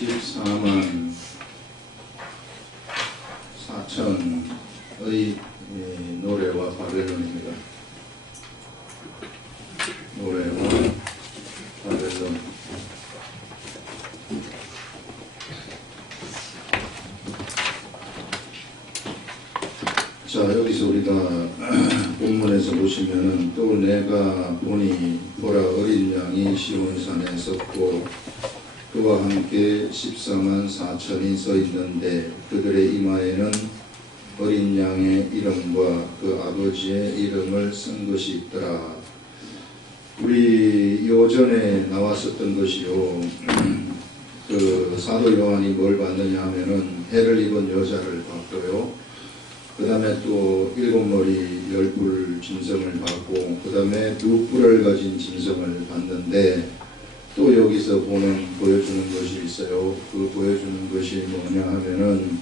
14만 4천의 노래와 바벨론입니다. 노래와 바벨론. 자, 여기서 우리가 본문에서 보시면은 또 내가 보라 어린 양이 시온산에 섰고 그와 함께 14만 4천이 서 있는데 그들의 이마에는 어린 양의 이름과 그 아버지의 이름을 쓴 것이 있더라. 우리 요전에 나왔었던 것이요. 그 사도 요한이 뭘 봤느냐 하면은 해를 입은 여자를 봤고요. 그 다음에 또 7머리 10뿔 짐승을 봤고 그 다음에 2뿔을 가진 짐승을 봤는데 또 여기서 보여주는 것이 있어요. 그 보여주는 것이 뭐냐 하면은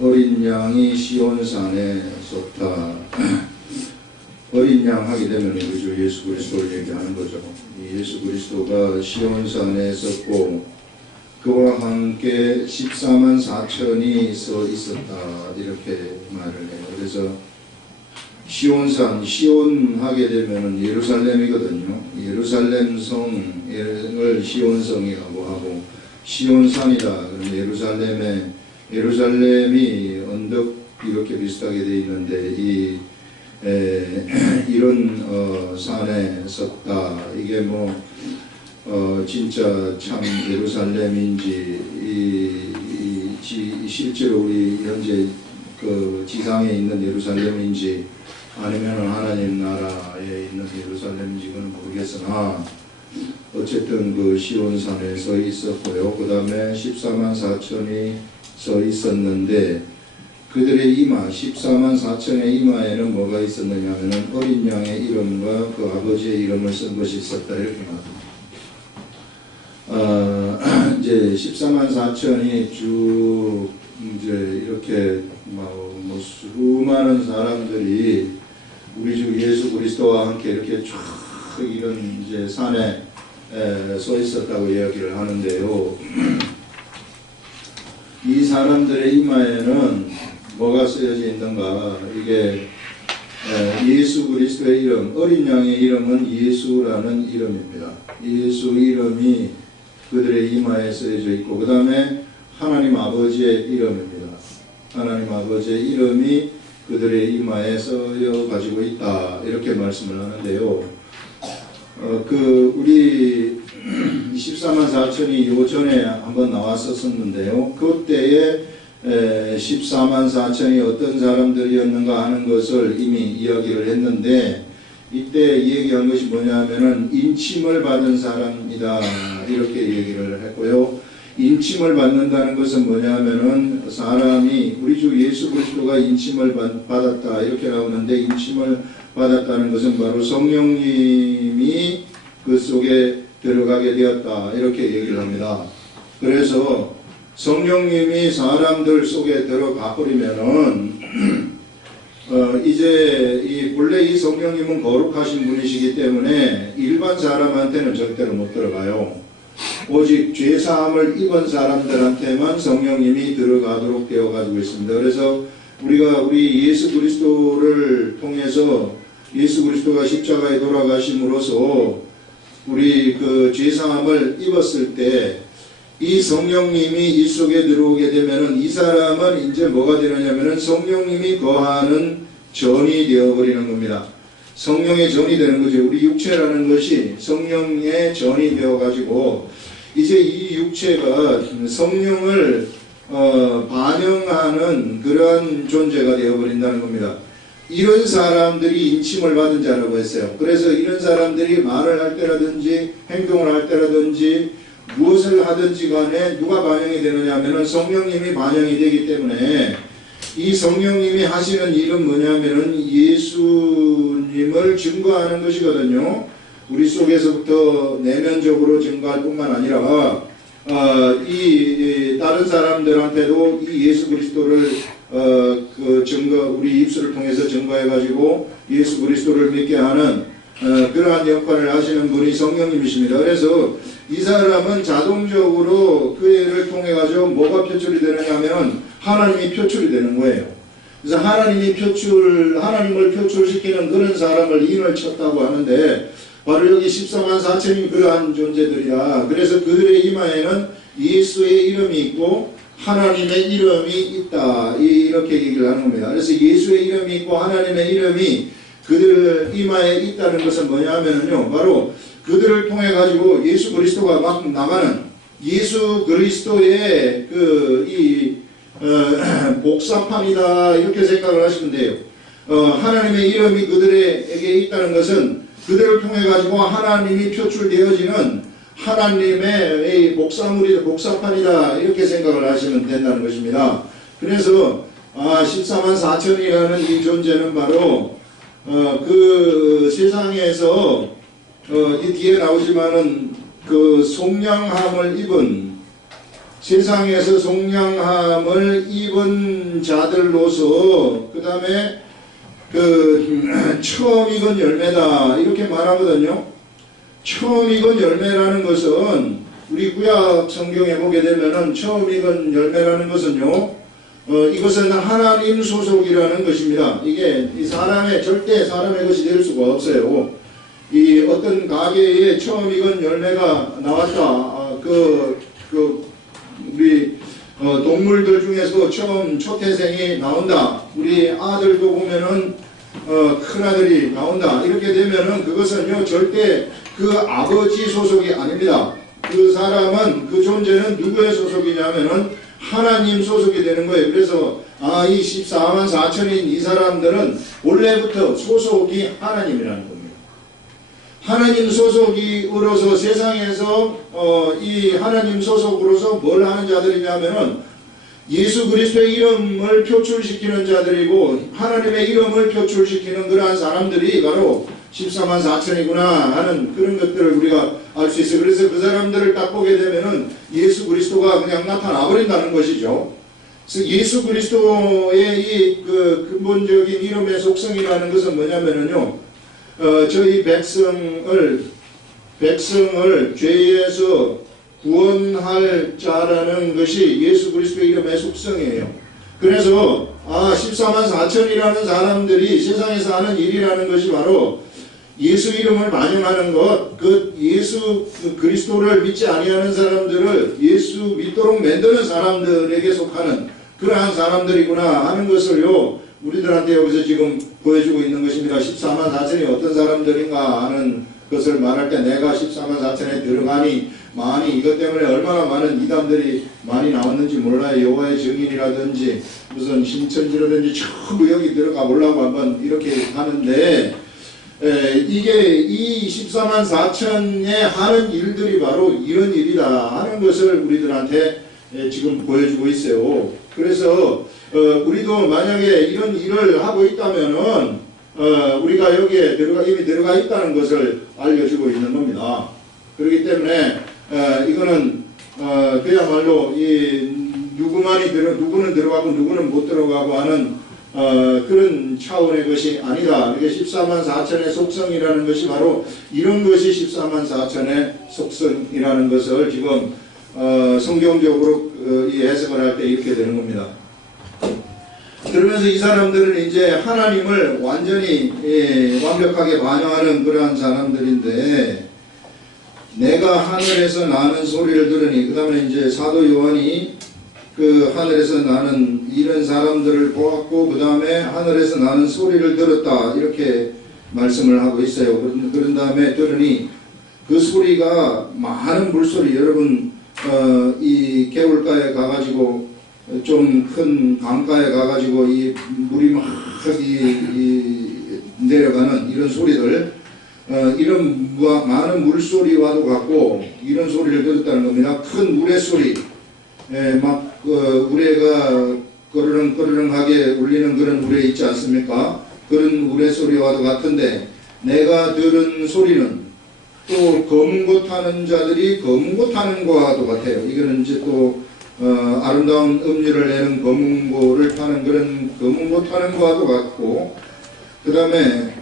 어린 양이 시온산에 섰다. 어린 양 하게 되면 우리 예수 그리스도를 얘기하는 거죠. 예수 그리스도가 시온산에 섰고 그와 함께 14만 4천이 서 있었다. 이렇게 말을 해요. 그래서 시온산, 시온 하게 되면 예루살렘이거든요. 예루살렘 성을 시온성이라고 하고 시온산이다. 그럼 예루살렘이 언덕 이렇게 비슷하게 되어 있는데 이런 산에 섰다. 이게 진짜 참 예루살렘인지 실제로 우리 현재 그 지상에 있는 예루살렘인지 아니면 하나님 나라에 있는 예루살렘인지 그건 모르겠으나 어쨌든 그 시온산에 서 있었고요. 그 다음에 14만 4천이 서 있었는데 그들의 이마 14만 4천의 이마에는 뭐가 있었느냐 하면 어린 양의 이름과 그 아버지의 이름을 쓴 것이 있었다. 이렇게 말합니다. 이제 14만 4천이 쭉 이제 이렇게 수많은 사람들이 우리 주 예수 그리스도와 함께 이렇게 쫙 이런 이제 산에 서 있었다고 이야기를 하는데요. 이 사람들의 이마에는 뭐가 쓰여져 있는가? 이게 예수 그리스도의 이름, 어린 양의 이름은 예수라는 이름입니다. 예수 이름이 그들의 이마에 쓰여져 있고 그 다음에 하나님 아버지의 이름입니다. 하나님 아버지의 이름이 그들의 이마에 쓰여 가지고 있다. 이렇게 말씀을 하는데요. 우리 14만 4천이 요전에 한번 나왔었는데요. 그때에 14만 4천이 어떤 사람들이었는가 하는 것을 이미 이야기를 했는데 이때 얘기한 것이 뭐냐면은 인침을 받은 사람이다. 이렇게 얘기를 했고요. 인침을 받는다는 것은 뭐냐면은 사람이 우리 주 예수 그리스도가 인침을 받았다. 이렇게 나오는데 인침을 받았다는 것은 바로 성령님이 그 속에 들어가게 되었다. 이렇게 얘기를 합니다. 그래서 성령님이 사람들 속에 들어가 버리면은 이제 본래 이 성령님은 거룩하신 분이시기 때문에 일반 사람한테는 절대로 못 들어가요. 오직 죄사함을 입은 사람들한테만 성령님이 들어가도록 되어 가지고 있습니다. 그래서 우리가 우리 예수 그리스도를 통해서 예수 그리스도가 십자가에 돌아가심으로써 우리 그 죄사함을 입었을 때 이 성령님이 이 속에 들어오게 되면은 이 사람은 이제 뭐가 되느냐면은 성령님이 거하는 전이 되어버리는 겁니다. 성령의 전이 되는 거죠. 우리 육체라는 것이 성령의 전이 되어가지고 이제 이 육체가 성령을 반영하는 그런 존재가 되어버린다는 겁니다. 이런 사람들이 인침을 받은 자라고 했어요. 그래서 이런 사람들이 말을 할 때라든지 행동을 할 때라든지 무엇을 하든지 간에 누가 반영이 되느냐 하면은 성령님이 반영이 되기 때문에 이 성령님이 하시는 일은 뭐냐면은 예수님을 증거하는 것이거든요. 우리 속에서부터 내면적으로 증거할 뿐만 아니라 다른 사람들한테도 이 예수 그리스도를 우리 입술을 통해서 증거해 가지고 예수 그리스도를 믿게 하는 그러한 역할을 하시는 분이 성령님이십니다. 그래서 이 사람은 자동적으로 그 애를 통해 가지고 뭐가 표출이 되느냐 하면 하나님이 표출이 되는 거예요. 그래서 하나님을 표출시키는 그런 사람을 인을 쳤다고 하는데 바로 여기 14만 4천이 그러한 존재들이다. 그래서 그들의 이마에는 예수의 이름이 있고 하나님의 이름이 있다. 이렇게 얘기를 하는 겁니다. 그래서 예수의 이름이 있고 하나님의 이름이 그들 이마에 있다는 것은 뭐냐 하면요. 바로 그들을 통해 가지고 예수 그리스도가 막 나가는 예수 그리스도의 복사판이다. 이렇게 생각을 하시면 돼요. 하나님의 이름이 그들에게 있다는 것은 그들을 통해 가지고 하나님이 표출되어지는 하나님의 복사물이다, 복사판이다. 이렇게 생각을 하시면 된다는 것입니다. 그래서 14만 4천이라는 이 존재는 바로 그 세상에서 이 뒤에 나오지만은 그 속량함을 입은 세상에서 속량함을 입은 자들로서 그 다음에 처음 익은 열매다 이렇게 말하거든요. 처음 익은 열매라는 것은 우리 구약 성경에 보게 되면은 처음 익은 열매라는 것은요. 이것은 하나님 소속이라는 것입니다. 이게 절대 사람의 것이 될 수가 없어요. 이 어떤 가게에 처음 익은 열매가 나왔다. 우리 동물들 중에서 처음 초태생이 나온다. 우리 아들도 보면은 큰 아들이 나온다. 이렇게 되면은 그것은요 절대 그 아버지 소속이 아닙니다. 그 사람은 그 존재는 누구의 소속이냐면은 하나님 소속이 되는 거예요. 그래서 이 14만 4천인 이 사람들은 원래부터 소속이 하나님이라는 겁니다. 하나님 소속이로서 세상에서 이 하나님 소속으로서 뭘 하는 자들이냐면은 예수 그리스도의 이름을 표출시키는 자들이고 하나님의 이름을 표출시키는 그러한 사람들이 바로 14만 4천이구나 하는 그런 것들을 우리가 알 수 있어요. 그래서 그 사람들을 딱 보게 되면은 예수 그리스도가 그냥 나타나 버린다는 것이죠. 그래서 예수 그리스도의 이 근본적인 이름의 속성이라는 것은 뭐냐면은요, 저희 백성을 죄에서 구원할 자라는 것이 예수 그리스도의 이름의 속성이에요. 그래서 14만 4천이라는 사람들이 세상에서 하는 일이라는 것이 바로 예수 이름을 만영하는 것, 예수 그리스도를 믿지 아니하는 사람들을 예수 믿도록 만드는 사람들에게 속하는 그러한 사람들이구나 하는 것을요 우리들한테 여기서 지금 보여주고 있는 것입니다. 14만 4천이 어떤 사람들인가 하는 것을 말할 때 내가 14만 4천에 들어가니 많이 이것 때문에 얼마나 많은 이단들이 많이 나왔는지 몰라요. 여호와의 증인이라든지 무슨 신천지라든지 전부 여기 들어가 보려고 한번 이렇게 하는데 이게 이 14만 4천에 하는 일들이 바로 이런 일이다 하는 것을 우리들한테 지금 보여주고 있어요. 그래서 우리도 만약에 이런 일을 하고 있다면은 우리가 여기에 이미 들어가 있다는 것을 알려주고 있는 겁니다. 그렇기 때문에 이거는 그야말로 누구는 들어가고 누구는 못 들어가고 하는 그런 차원의 것이 아니다. 이게 14만 4천의 속성이라는 것이 바로 이런 것이 14만 4천의 속성이라는 것을 지금 성경적으로 이 해석을 할 때 이렇게 되는 겁니다. 그러면서 이 사람들은 이제 하나님을 완전히 완벽하게 반영하는 그러한 사람들인데 내가 하늘에서 나는 소리를 들으니 그 다음에 이제 사도 요한이 그 하늘에서 나는 이런 사람들을 보았고 그 다음에 하늘에서 나는 소리를 들었다 이렇게 말씀을 하고 있어요. 그런 다음에 들으니 그 소리가 많은 물소리 여러분 이 개울가에 가가지고 좀 큰 강가에 가가지고 이 물이 막 내려가는 이런 소리들 이런 많은 물소리와도 같고 이런 소리를 들었다는 겁니다. 큰 물의 소리 우레가 거르렁거르렁하게 울리는 그런 우레 있지 않습니까? 그런 우레 소리와도 같은데 내가 들은 소리는 또 검은 고 타는 자들이 검은 고 타는 것과도 같아요. 이거는 이제 또 아름다운 음료를 내는 검은 고를 타는 그런 검은 고 타는 것과도 같고 그 다음에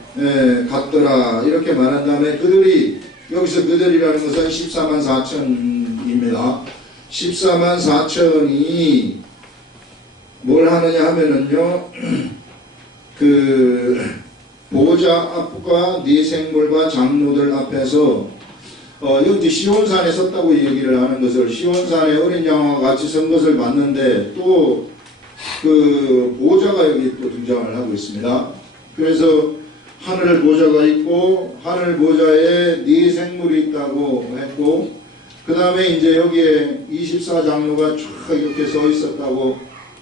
같더라 이렇게 말한 다음에 그들이 여기서 그들이라는 것은 14만 4천입니다. 14만 4천이 뭘 하느냐 하면은요, 그 보좌 앞과 네 생물과 장로들 앞에서 여기 시온산에 섰다고 얘기를 하는 것을, 시온산에 어린 양과 같이 선 것을 봤는데 또 그 보좌가 여기 또 등장을 하고 있습니다. 그래서 하늘 보좌가 있고 하늘 보좌에 네 생물이 있다고 했고, 그 다음에 이제 여기에 24장로가 쫙 이렇게 서 있었다고,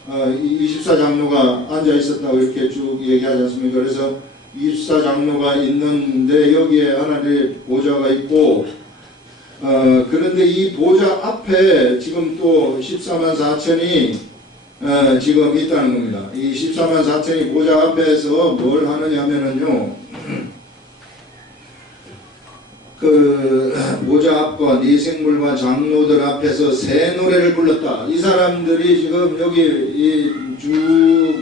24장로가 앉아 있었다고 이렇게 쭉 얘기하지 않습니까? 그래서 24장로가 있는데 여기에 하나님의 보좌가 있고, 그런데 이 보좌 앞에 지금 또 14만 4천이 지금 있다는 겁니다. 이 14만 4천이 보좌 앞에서 뭘 하느냐 하면은요, 그 보좌 앞과 네 생물과 장로들 앞에서 새 노래를 불렀다. 이 사람들이 지금 여기 쭉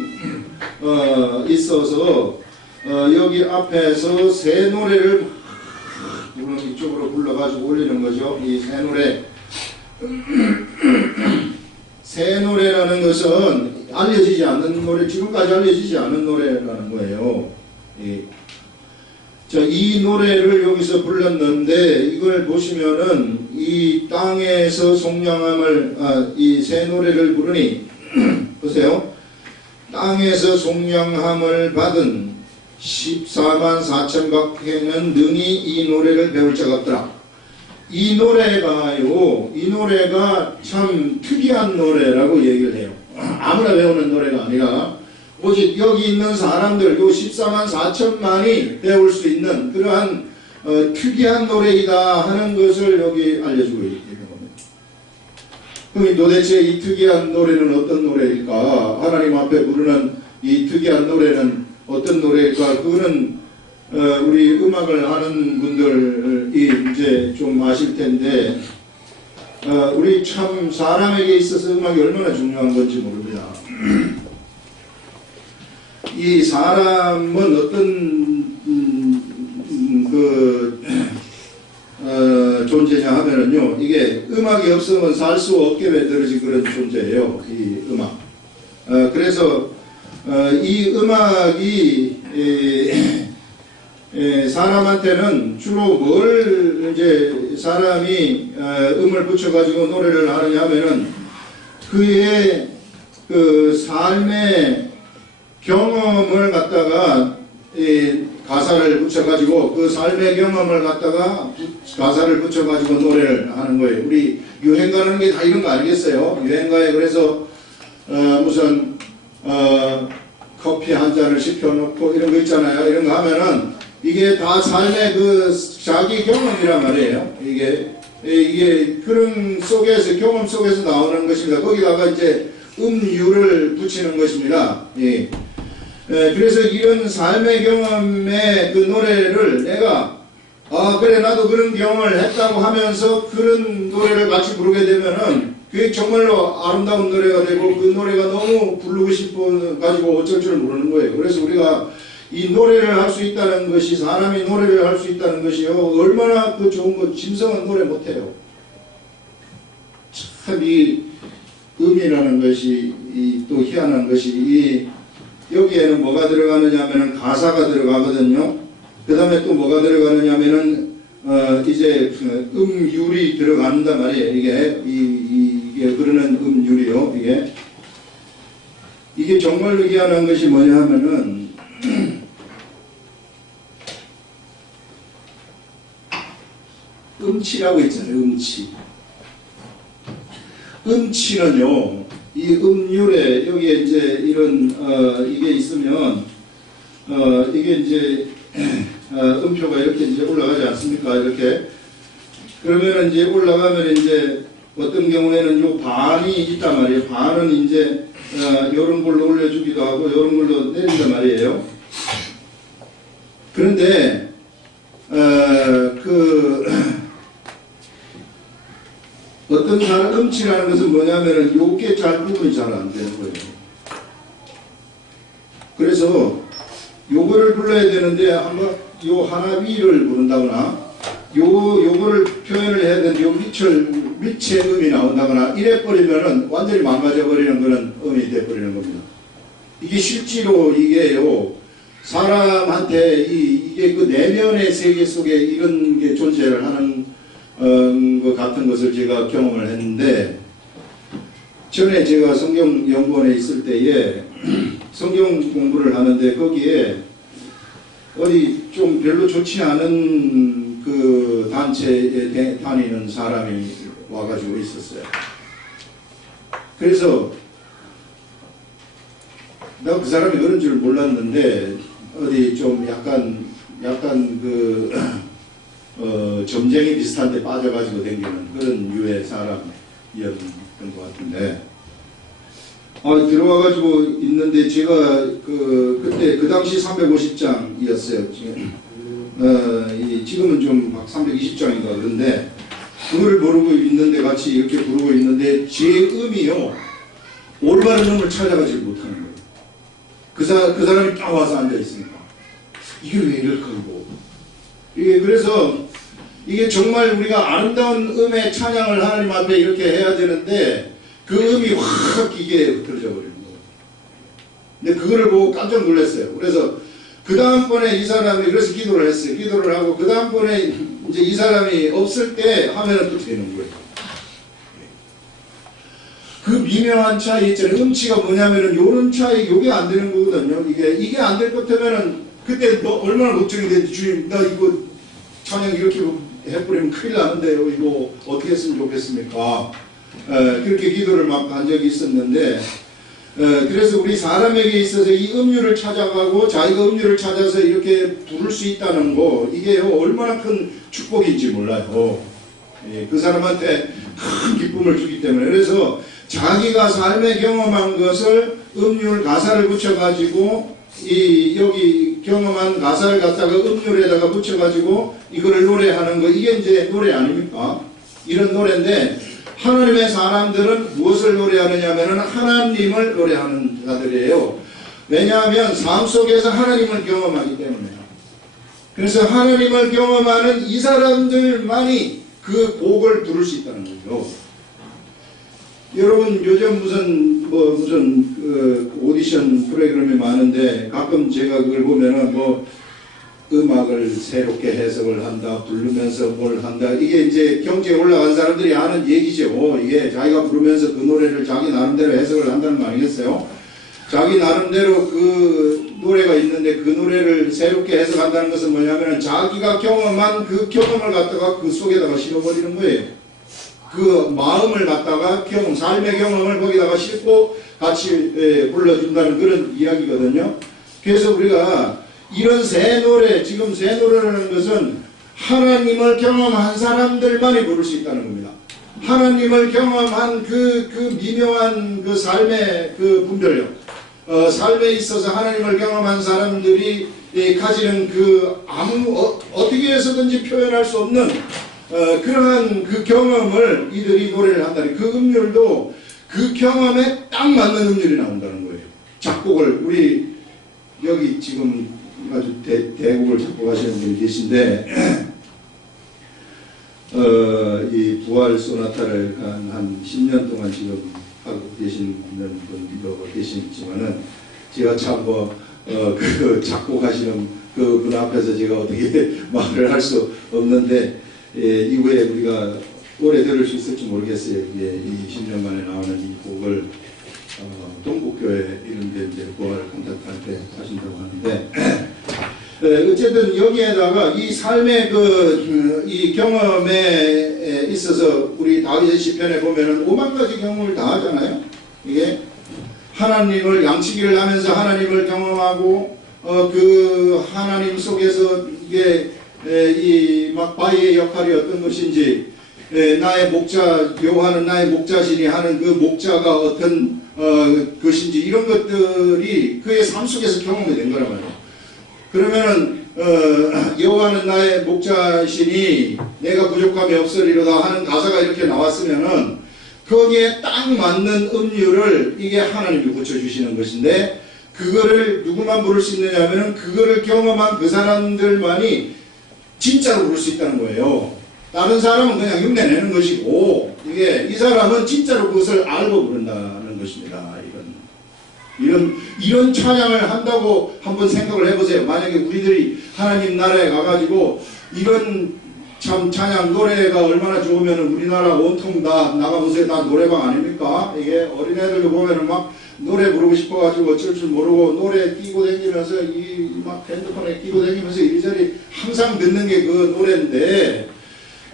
있어서 여기 앞에서 새 노래를 이쪽으로 불러가지고 올리는 거죠. 이 새 노래. 새 노래라는 것은 알려지지 않는 노래, 지금까지 알려지지 않은 노래라는 거예요. 자, 이 노래를 여기서 불렀는데 이걸 보시면은 이 땅에서 속량함을, 이 새 노래를 부르니 보세요. 땅에서 속량함을 받은 14만 4천 각해는 능히 이 노래를 배울 자가 없더라. 이 노래가 참 특이한 노래라고 얘기를 해요. 아무나 배우는 노래가 아니라 오직 여기 있는 사람들, 요 14만 4천만이 배울 수 있는 그러한 특이한 노래이다 하는 것을 여기 알려주고 있는 겁니다. 그럼 도대체 이 특이한 노래는 어떤 노래일까? 하나님 앞에 부르는 이 특이한 노래는 어떤 노래일까? 그거는 우리 음악을 하는 분들이 이제 좀 아실 텐데, 우리 참 사람에게 있어서 음악이 얼마나 중요한 건지 모릅니다. 이 사람은 어떤 존재냐 하면은요, 이게 음악이 없으면 살 수 없게 만들어진 그런 존재예요. 이 음악. 그래서 이 음악이 사람한테는 주로 뭘 이제 사람이 음을 붙여가지고 노래를 하느냐 하면은 그의 그 삶의 경험을 갖다가 가사를 붙여가지고 그 삶의 경험을 갖다가 가사를 붙여가지고 노래를 하는 거예요. 우리 유행가라는 게 다 이런 거 아니겠어요? 유행가에 그래서 무슨 커피 한 잔을 시켜놓고 이런 거 있잖아요. 이런 거 하면은 이게 다 삶의 그 자기 경험이란 말이에요. 이게 그런 속에서, 경험 속에서 나오는 것입니다. 거기다가 이제 음유를 붙이는 것입니다. 예. 그래서 이런 삶의 경험의 그 노래를 내가 그래 나도 그런 경험을 했다고 하면서 그런 노래를 같이 부르게 되면은 그게 정말로 아름다운 노래가 되고 그 노래가 너무 부르고 싶어 가지고 어쩔 줄 모르는 거예요. 그래서 우리가 이 노래를 할 수 있다는 것이, 사람이 노래를 할 수 있다는 것이요, 얼마나 그 좋은 거. 짐승은 노래 못해요. 참 이 음이라는 것이 또 희한한 것이, 여기에는 뭐가 들어가느냐 하면은 가사가 들어가거든요. 그 다음에 또 뭐가 들어가느냐 하면은 이제 음율이 들어간단 말이에요. 이게 흐르는 음율이요. 이게 정말로 희한한 것이 뭐냐 하면은 음치라고 있잖아요. 음치는요, 이 음률에 여기에 이제 이런 이게 있으면 이게 이제 음표가 이렇게 이제 올라가지 않습니까? 이렇게. 그러면 이제 올라가면 이제 어떤 경우에는 요 반이 있단 말이에요. 반은 이제 요런 걸로 올려주기도 하고 요런 걸로 내린단 말이에요. 그런데 어떤 사람 음치라는 것은 뭐냐면은 요게 잘 구분이 잘 안 되는 거예요. 그래서 요거를 불러야 되는데 한번 요 하나 위를 부른다거나 요거를 표현을 해야 되는데, 요 밑에 음이 나온다거나 이래버리면은 완전히 망가져버리는 그런 음이 돼버리는 겁니다. 이게 실제로 이게요, 사람한테 이게 그 내면의 세계 속에 이런 게 존재를 하는 것 같은 것을 제가 경험을 했는데, 전에 제가 성경연구원에 있을 때에 성경 공부를 하는데 거기에 어디 좀 별로 좋지 않은 그 단체에 다니는 사람이 와가지고 있었어요. 그래서 내가 그 사람이 그런 줄 몰랐는데 어디 좀 약간 그 점쟁이 비슷한 데 빠져가지고 다니는 그런 유의 사람이었던 것 같은데, 들어와가지고 있는데 제가 그때 그 당시 350장이었어요. 지금은 좀 막 320장인가 그런데 그걸 부르고 있는데 같이 이렇게 부르고 있는데 제 음이요 올바른 음을 찾아가지 못하는 거예요. 그 사람이 딱 와서 앉아 있으니까 이게 왜 이럴까고. 그래서 이게 정말 우리가 아름다운 음의 찬양을 하나님 앞에 이렇게 해야 되는데 그 음이 확 이게 흐트러져 버리는 거예요. 근데 그거를 보고 깜짝 놀랐어요. 그래서 그 다음번에 이 사람이 그래서 기도를 했어요. 기도를 하고 그 다음번에 이제 이 사람이 없을 때 하면은 또 되는 거예요. 그 미묘한 차이 있잖아요. 음치가 뭐냐면은 요런 차이, 요게 안 되는 거거든요. 이게 안 될 것 같으면은 그때 얼마나 걱정이 되지. 주님, 나 이거 찬양 이렇게 해버리면 큰일 나는데요. 이거 어떻게 했으면 좋겠습니까? 그렇게 기도를 막 한 적이 있었는데, 그래서 우리 사람에게 있어서 이 음률을 찾아가고 자기가 음률을 찾아서 이렇게 부를 수 있다는 거, 이게 얼마나 큰 축복인지 몰라요. 그 사람한테 큰 기쁨을 주기 때문에. 그래서 자기가 삶에 경험한 것을 음률 가사를 붙여가지고 여기 경험한 가사를 갖다가 음률에다가 붙여가지고 이거를 노래하는 거, 이게 이제 노래 아닙니까? 이런 노래인데, 하나님의 사람들은 무엇을 노래하느냐면은 하나님을 노래하는 자들이에요. 왜냐하면 삶 속에서 하나님을 경험하기 때문에요. 그래서 하나님을 경험하는 이 사람들만이 그 곡을 부를 수 있다는 거죠. 여러분 요즘 무슨 오디션 프로그램이 많은데 가끔 제가 그걸 보면은 음악을 새롭게 해석을 한다, 부르면서 뭘 한다. 이게 이제 경제에 올라간 사람들이 하는 얘기죠. 이게 자기가 부르면서 그 노래를 자기 나름대로 해석을 한다는 거 아니겠어요? 자기 나름대로 그 노래가 있는데 그 노래를 새롭게 해석한다는 것은 뭐냐면은 자기가 경험한 그 경험을 갖다가 그 속에다가 실어버리는 거예요. 그 마음을 갖다가 삶의 경험을 거기다가 싣고 같이 불러준다는 그런 이야기거든요. 그래서 우리가 이런 새 노래, 지금 새 노래라는 것은 하나님을 경험한 사람들만이 부를 수 있다는 겁니다. 하나님을 경험한 그 미묘한 그 삶의 그 분별력, 삶에 있어서 하나님을 경험한 사람들이 가지는 그 어떻게 해서든지 표현할 수 없는 그러한 그 경험을 이들이 노래를 한다니, 그 음률도 그 경험에 딱 맞는 음률이 나온다는 거예요. 작곡을 우리 여기 지금 아주 대곡을 작곡하시는 분이 계신데 이 부활 소나타를 한 10년 동안 지금 하고 계시는 분도 계시지만은 제가 참 그 작곡하시는 그분 앞에서 제가 어떻게 말을 할 수 없는데 이후에 우리가 오래 들을 수 있을지 모르겠어요. 이 10년 만에 나오는 이 곡을 동국교회 이런 데 이제 부활 감탄할 때 하신다고 하는데 어쨌든 여기에다가 이 삶의 이 경험에 있어서 우리 다윗의 시편에 보면은 5만 가지 경험을 다 하잖아요. 이게 하나님을 양치기를 하면서 하나님을 경험하고 그 하나님 속에서 이게 이 막 바위의 역할이 어떤 것인지, 나의 목자 여호와는 나의 목자시니 하는 그 목자가 어떤 것인지, 이런 것들이 그의 삶 속에서 경험이 된 거란 말이에요. 그러면은 여호와는 나의 목자시니 내가 부족함이 없으리로다 하는 가사가 이렇게 나왔으면은 거기에 딱 맞는 음률을 이게 하나님이 붙여주시는 것인데, 그거를 누구만 부를 수 있느냐 하면은 그거를 경험한 그 사람들만이 진짜로 부를 수 있다는 거예요. 다른 사람은 그냥 흉내내는 것이고, 이게 이 사람은 진짜로 그것을 알고 부른다는 것입니다. 이런 찬양을 한다고 한번 생각을 해보세요. 만약에 우리들이 하나님 나라에 가가지고 이런 참 찬양 노래가 얼마나 좋으면 우리나라 온통 다 나가보세요. 다 노래방 아닙니까? 이게 어린애들도 보면은 막 노래 부르고 싶어가지고 어쩔 줄 모르고 노래 끼고 다니면서 이 막 핸드폰에 끼고 다니면서 이리저리 항상 듣는 게 그 노래인데,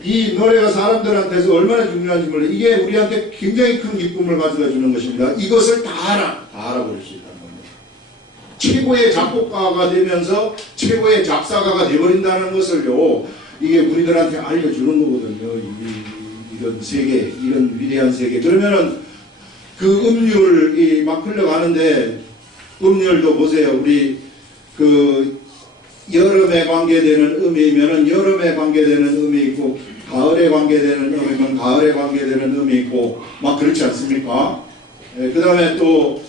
이 노래가 사람들한테서 얼마나 중요한지 몰라요. 이게 우리한테 굉장히 큰 기쁨을 가져다 주는 것입니다. 이것을 다 알아버릴 수 있다는 겁니다. 최고의 작곡가가 되면서 최고의 작사가가 되어버린다는 것을요, 이게 우리들한테 알려주는 거거든요. 이런 세계, 이런 위대한 세계. 그러면은 그 음률이 막 흘러가는데, 음률도 보세요. 우리 그 여름에 관계되는 음이면은 여름에 관계되는 음이 있고, 가을에 관계되는 음이면 가을에 관계되는 음이 있고, 막 그렇지 않습니까? 그 다음에 또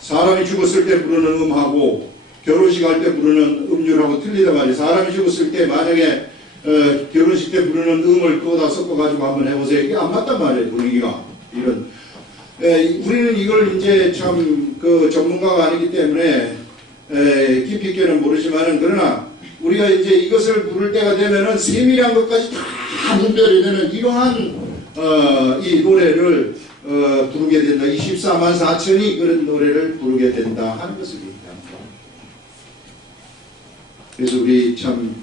사람이 죽었을 때 부르는 음하고 결혼식 할 때 부르는 음률하고 틀리단 말이에요. 사람이 죽었을 때 만약에 결혼식 때 부르는 음을 그거 다 섞어가지고 한번 해보세요. 이게 안 맞단 말이에요, 분위기가. 우리는 이걸 이제 참 그 전문가가 아니기 때문에 깊이 있게는 모르지만은, 그러나 우리가 이제 이것을 부를 때가 되면은 세밀한 것까지 다 분별이 되는 이러한 이 노래를 부르게 된다. 24만 4천이 그런 노래를 부르게 된다 하는 것을 얘기합니다. 그래서 우리 참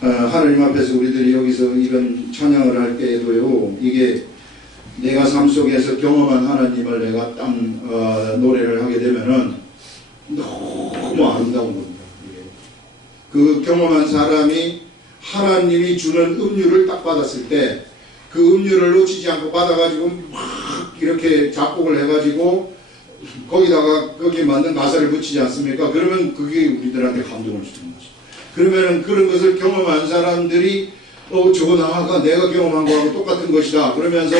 하나님 앞에서 우리들이 여기서 이런 찬양을 할 때에도요, 이게 내가 삶 속에서 경험한 하나님을 내가 딱 노래를 하게 되면은 너무 아름다운 겁니다. 그 경험한 사람이 하나님이 주는 음률을 딱 받았을 때 그 음률을 놓치지 않고 받아가지고 막 이렇게 작곡을 해가지고 거기다가 거기에 맞는 가사를 붙이지 않습니까? 그러면 그게 우리들한테 감동을 주는 거죠. 그러면은 그런 것을 경험한 사람들이 저거 나가 내가 경험한 거하고 똑같은 것이다 그러면서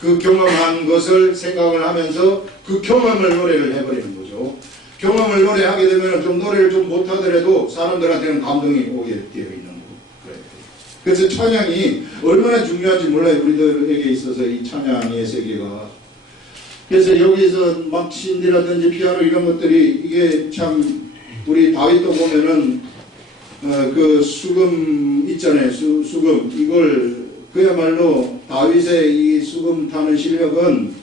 그 경험한 것을 생각을 하면서 그 경험을 노래를 해버리는 거죠. 경험을 노래하게 되면 좀 노래를 좀 못하더라도 사람들한테는 감동이 오게 되어 있는 거고. 그래서 찬양이 얼마나 중요한지 몰라요. 우리들에게 있어서 이 찬양의 세계가. 그래서 여기서 막 신디라든지 피아노 이런 것들이 이게 참 우리 다윗도 보면은 그 수금 있잖아요. 수금 이걸 그야말로 다윗의 이 수금 타는 실력은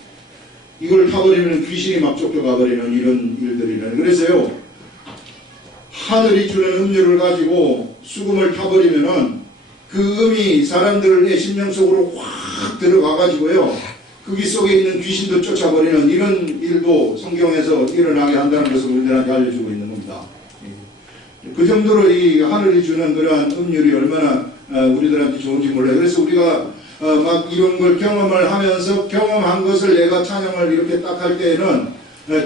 이걸 타버리면 귀신이 막 쫓겨가버리는 이런 일들이라는. 그래서요, 하늘이 주는 음료를 가지고 수금을 타버리면은 그 음이 사람들의 심령 속으로 확 들어가가지고요, 그 귀 속에 있는 귀신도 쫓아버리는 이런 일도 성경에서 일어나게 한다는 것을 우리들한테 알려주고 있는 겁니다. 그 정도로 이 하늘이 주는 그러한 음률이 얼마나 우리들한테 좋은지 몰라요. 그래서 우리가 막 이런 걸 경험을 하면서 경험한 것을 내가 찬양을 이렇게 딱 할 때에는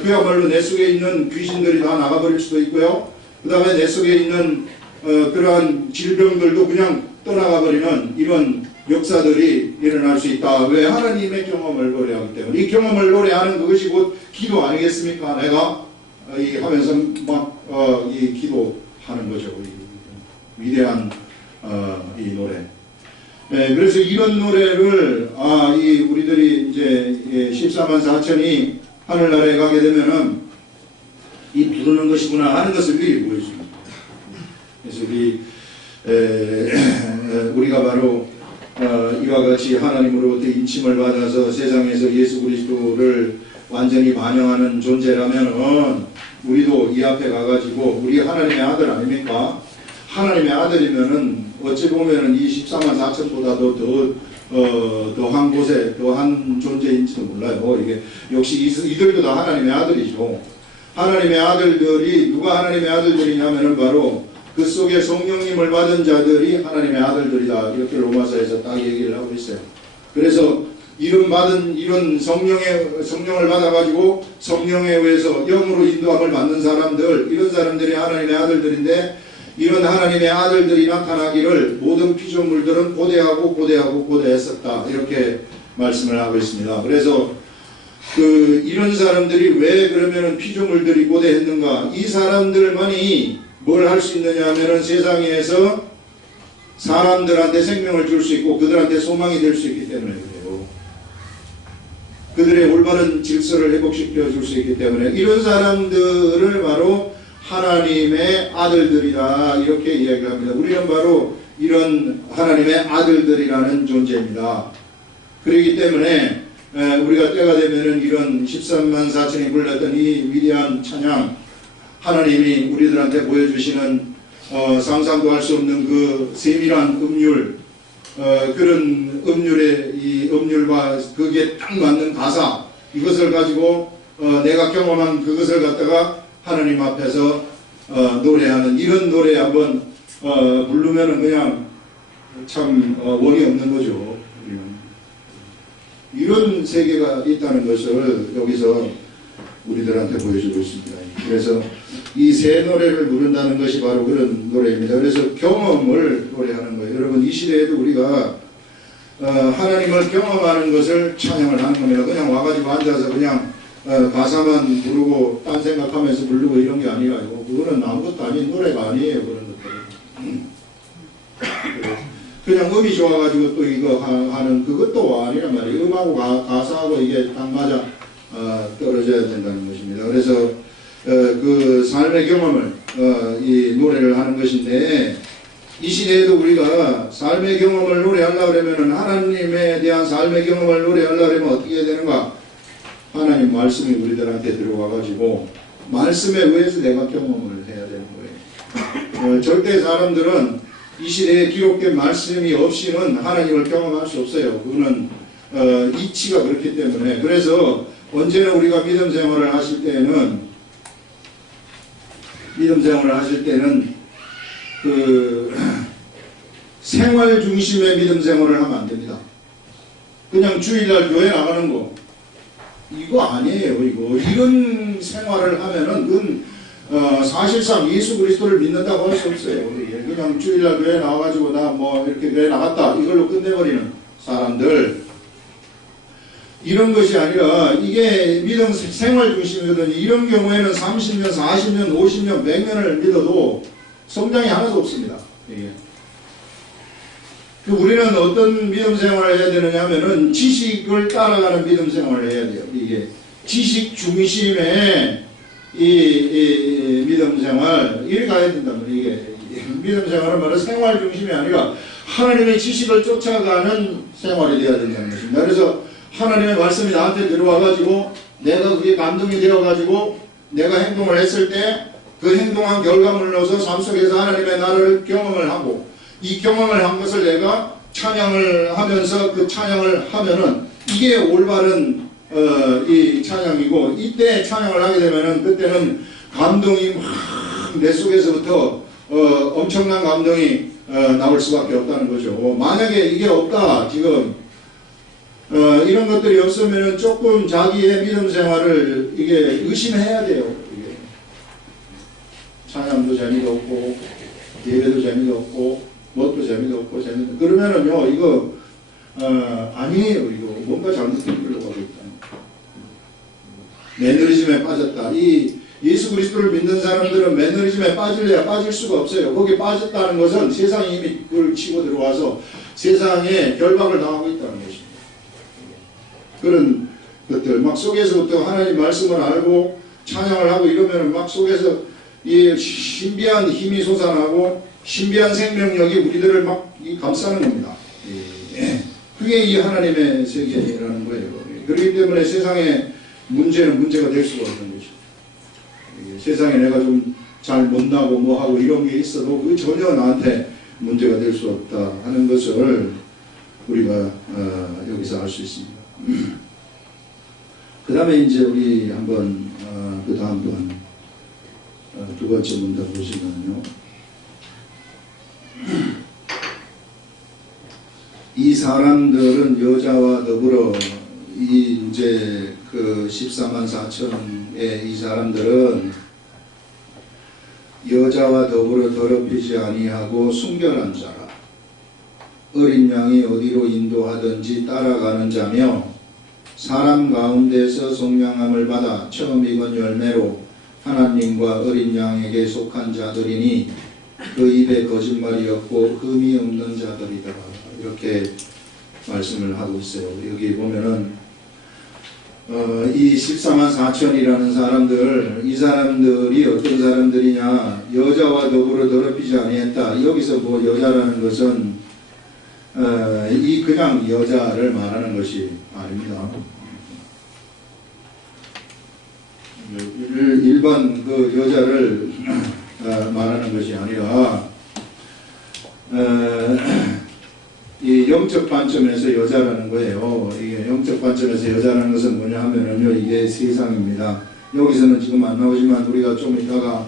그야말로 내 속에 있는 귀신들이 다 나가버릴 수도 있고요. 그 다음에 내 속에 있는 그러한 질병들도 그냥 떠나가버리는 이런 역사들이 일어날 수 있다. 왜? 하나님의 경험을 노래하기 때문에. 이 경험을 노래하는 그것이 곧 기도 아니겠습니까? 내가 하면서 막 이 기도하는 거죠. 위대한 이 노래. 네, 그래서 이런 노래를 이 우리들이 이제 14만 4천이 하늘나라에 가게 되면은 이 부르는 것이구나 하는 것을 미리 보여줍니다. 그래서 우리가 바로 이와 같이 하나님으로부터 인침을 받아서 세상에서 예수 그리스도를 완전히 반영하는 존재라면은 우리도 이 앞에 가가지고 우리 하나님의 아들 아닙니까? 하나님의 아들이면은 어찌 보면은 이 14만 4천보다도 더한 곳에 더한 존재인지도 몰라요. 이게 역시 이들도 다 하나님의 아들이죠. 하나님의 아들들이 누가 하나님의 아들들이냐면은 바로 그 속에 성령님을 받은 자들이 하나님의 아들들이다. 이렇게 로마서에서 딱 얘기를 하고 있어요. 그래서 이런 성령을 받아가지고 성령에 의해서 영으로 인도함을 받는 사람들, 이런 사람들이 하나님의 아들들인데, 이런 하나님의 아들들이 나타나기를 모든 피조물들은 고대했었다. 이렇게 말씀을 하고 있습니다. 그래서 이런 사람들이 왜 그러면은 피조물들이 고대했는가? 이 사람들만이 뭘 할 수 있느냐 하면은 세상에서 사람들한테 생명을 줄 수 있고 그들한테 소망이 될 수 있기 때문에 그래요. 그들의 올바른 질서를 회복시켜 줄 수 있기 때문에 이런 사람들을 바로 하나님의 아들들이다 이렇게 이야기합니다. 우리는 바로 이런 하나님의 아들들이라는 존재입니다. 그렇기 때문에 우리가 때가 되면은 이런 13만 4천이 불렀던 이 위대한 찬양, 하나님이 우리들한테 보여주시는 상상도 할 수 없는 그 세밀한 음률, 그런 음률의 이 음률과 그게 딱 맞는 가사, 이것을 가지고 내가 경험한 그것을 갖다가 하나님 앞에서 노래하는 이런 노래 한번 부르면은 그냥 참 원이 없는 거죠. 이런 세계가 있다는 것을 여기서 우리들한테 보여주고 있습니다. 그래서 이 새 노래를 부른다는 것이 바로 그런 노래입니다. 그래서 경험을 노래하는 거예요. 여러분 이 시대에도 우리가 하나님을 경험하는 것을 찬양을 하는 겁니다. 그냥 와가지고 앉아서 그냥 가사만 부르고 딴 생각하면서 부르고 이런 게 아니라요. 그거는 아무것도 아닌 노래가 아니에요. 그런 것들은. 그냥 음이 좋아가지고 또 이거 하는 그것도 아니란 말이에요. 음하고 가사하고 이게 딱 맞아 떨어져야 된다는 것입니다. 그래서 그 삶의 경험을 이 노래를 하는 것인데 이 시대에도 우리가 삶의 경험을 노래하려고 그러면 하나님에 대한 삶의 경험을 노래하려고 그러면 어떻게 해야 되는가? 하나님 말씀이 우리들한테 들어와가지고 말씀에 의해서 내가 경험을 해야 되는 거예요. 절대 사람들은 이 시대에 기록된 말씀이 없이는 하나님을 경험할 수 없어요. 그거는 이치가 그렇기 때문에. 그래서 언제나 우리가 믿음 생활을 하실 때는 그 생활 중심의 믿음 생활을 하면 안 됩니다. 그냥 주일날 교회 나가는 거 이거 아니에요. 이런 생활을 하면은 그건 사실상 예수 그리스도를 믿는다고 할 수 없어요. 그냥 주일날 교회 나와가지고 나 뭐 이렇게 교회 나갔다 이걸로 끝내버리는 사람들, 이런 것이 아니라 이게 믿음 생활 중심이거든요. 이런 경우에는 30년, 40년, 50년, 100년을 믿어도 성장이 하나도 없습니다. 우리는 어떤 믿음 생활을 해야 되느냐 하면은 지식을 따라가는 믿음 생활을 해야 돼요. 이게 지식 중심의 이 믿음 생활, 이렇게 가야 된단 말이에요. 이게 믿음 생활은 바로 생활 중심이 아니라 하나님의 지식을 쫓아가는 생활이 되어야 된다는 것입니다. 그래서 하나님의 말씀이 나한테 들어와가지고 내가 그게 감동이 되어가지고 내가 행동을 했을 때 그 행동한 결과물로서 삶 속에서 하나님의 나라를 경험을 하고 이 경험을 한 것을 내가 찬양을 하면서 그 찬양을 하면은 이게 올바른 이 찬양이고, 이때 찬양을 하게 되면은 그때는 감동이 막 내 속에서부터 엄청난 감동이 나올 수밖에 없다는 거죠. 만약에 이게 없다 지금 이런 것들이 없으면은 조금 자기의 믿음 생활을 이게 의심해야 돼요. 이게 찬양도 재미도 없고 예배도 재미도 없고 뭣도 재미도 없고 그러면은요 이거 아니에요. 이거 뭔가 잘못된 길로 가고 있다. 매너리즘에 빠졌다. 이 예수 그리스도를 믿는 사람들은 매너리즘에 빠질래야 빠질 수가 없어요. 거기에 빠졌다는 것은 세상이 이미 그걸 치고 들어와서 세상에 결박을 당하고 있다는 것입니다. 그런 것들 막 속에서부터 하나님 말씀을 알고 찬양을 하고 이러면 막 속에서 이 신비한 힘이 솟아나고 신비한 생명력이 우리들을 막 감싸는 겁니다. 그게 이 하나님의 세계라는 거예요. 그렇기 때문에 세상에 문제는 문제가 될 수가 없는 것이죠. 세상에 내가 좀 잘 못나고 뭐하고 이런 게 있어도 그 전혀 나한테 문제가 될 수 없다 하는 것을 우리가 여기서 알 수 있습니다. 그 다음에 이제 우리 한번 그 다음 번 두 번째 문단 보시면요. 이 사람들은 여자와 더불어 이제 그 14만 4천의 이 사람들은 여자와 더불어 더럽히지 아니하고 순결한 자라. 어린 양이 어디로 인도하든지 따라가는 자며 사람 가운데서 속량함을 받아 처음 익은 열매로 하나님과 어린 양에게 속한 자들이니 그 입에 거짓말이 없고 흠이 없는 자들이다. 이렇게 말씀을 하고 있어요. 여기 보면은 이 14만 4천이라는 사람들, 이 사람들이 어떤 사람들이냐, 여자와 더불어 더럽히지 아니했다. 여기서 뭐 여자라는 것은 이 그냥 여자를 말하는 것이 아닙니다. 일반 그 여자를 말하는 것이 아니라 이 영적 관점에서 여자라는 거예요. 이게 영적 관점에서 여자라는 것은 뭐냐 하면은요, 이게 세상입니다. 여기서는 지금 안 나오지만 우리가 좀 이따가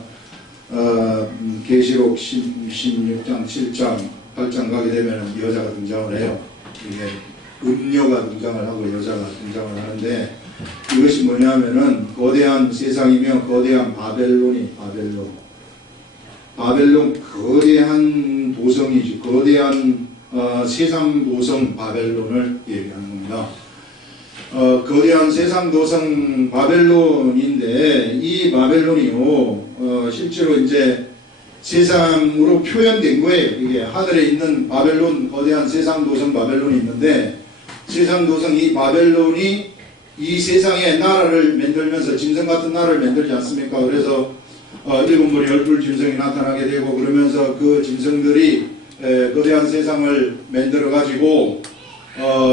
계시록 16장, 7장, 8장 가게 되면 여자가 등장을 해요. 이게 음녀가 등장을 하고 여자가 등장을 하는데, 이것이 뭐냐 하면은 거대한 세상이며 거대한 바벨론이 바벨론 거대한 도성이지, 거대한 세상 도성 바벨론을 얘기하는 겁니다. 거대한 세상 도성 바벨론인데, 이 바벨론이요, 실제로 이제 세상으로 표현된 거예요. 이게 하늘에 있는 바벨론, 거대한 세상 도성 바벨론이 있는데, 세상 도성 이 바벨론이 이 세상에 나라를 만들면서 짐승 같은 나라를 만들지 않습니까? 그래서 일곱 머리 열불 짐승이 나타나게 되고, 그러면서 그 짐승들이 거대한 세상을 만들어 가지고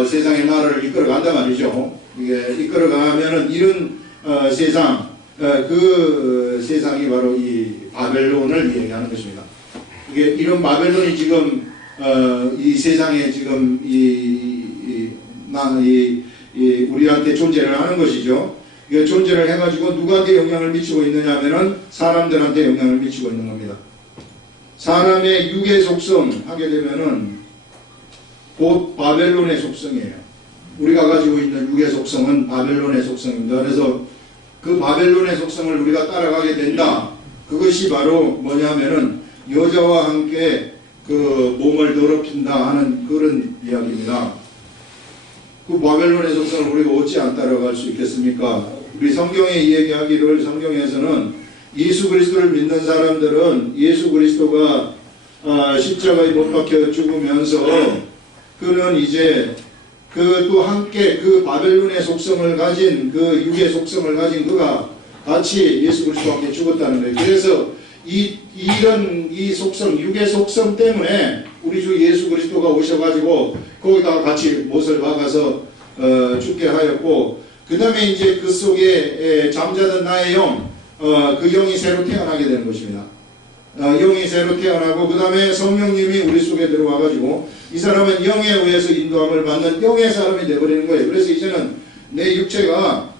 세상의 나라를 이끌어 간단 말이죠. 이게 이끌어 가면은 이런 세상, 그 세상이 바로 이 바벨론을 얘기하는 것입니다. 이게 이런 바벨론이 지금 이 세상에 지금 우리한테 존재를 하는 것이죠. 이게 존재를 해가지고 누구한테 영향을 미치고 있느냐 하면은 사람들한테 영향을 미치고 있는 겁니다. 사람의 육의 속성 하게 되면은 곧 바벨론의 속성이에요. 우리가 가지고 있는 육의 속성은 바벨론의 속성입니다. 그래서 그 바벨론의 속성을 우리가 따라가게 된다. 그것이 바로 뭐냐면은 여자와 함께 그 몸을 더럽힌다 하는 그런 이야기입니다. 그 바벨론의 속성을 우리가 어찌 안 따라갈 수 있겠습니까? 우리 성경에 이야기하기를, 성경에서는 예수 그리스도를 믿는 사람들은 예수 그리스도가 십자가에 못 박혀 죽으면서 그는 이제 그 또 함께 그 바벨론의 속성을 가진, 그 육의 속성을 가진 그가 같이 예수 그리스도와 함께 죽었다는 거예요. 그래서 이런 속성, 육의 속성 때문에 우리 주 예수 그리스도가 오셔가지고 거기다가 같이 못을 박아서 죽게 하였고, 그 다음에 이제 그 속에 잠자던 나의 영, 그 영이 새로 태어나게 되는 것입니다. 영이 새로 태어나고, 그 다음에 성령님이 우리 속에 들어와가지고 이 사람은 영에 의해서 인도함을 받는 영의 사람이 되어버리는 거예요. 그래서 이제는 내 육체가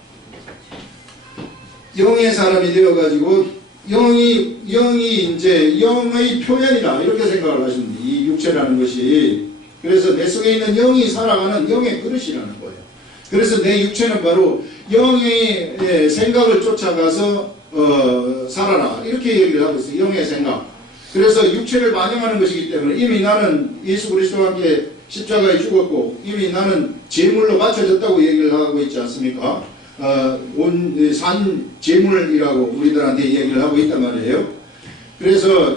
영의 사람이 되어가지고 영이 이제 영의 표현이다, 이렇게 생각을 하시면 돼요. 이 육체라는 것이. 그래서 내 속에 있는 영이 살아가는 영의 그릇이라는 거예요. 그래서 내 육체는 바로 영의 생각을 쫓아가서 살아라, 이렇게 얘기를 하고 있어요. 영의 생각. 그래서 육체를 반영하는 것이기 때문에 이미 나는 예수 그리스도와 함께 십자가에 죽었고 이미 나는 제물로 바쳐졌다고 얘기를 하고 있지 않습니까? 산 제물이라고 우리들한테 얘기를 하고 있단 말이에요. 그래서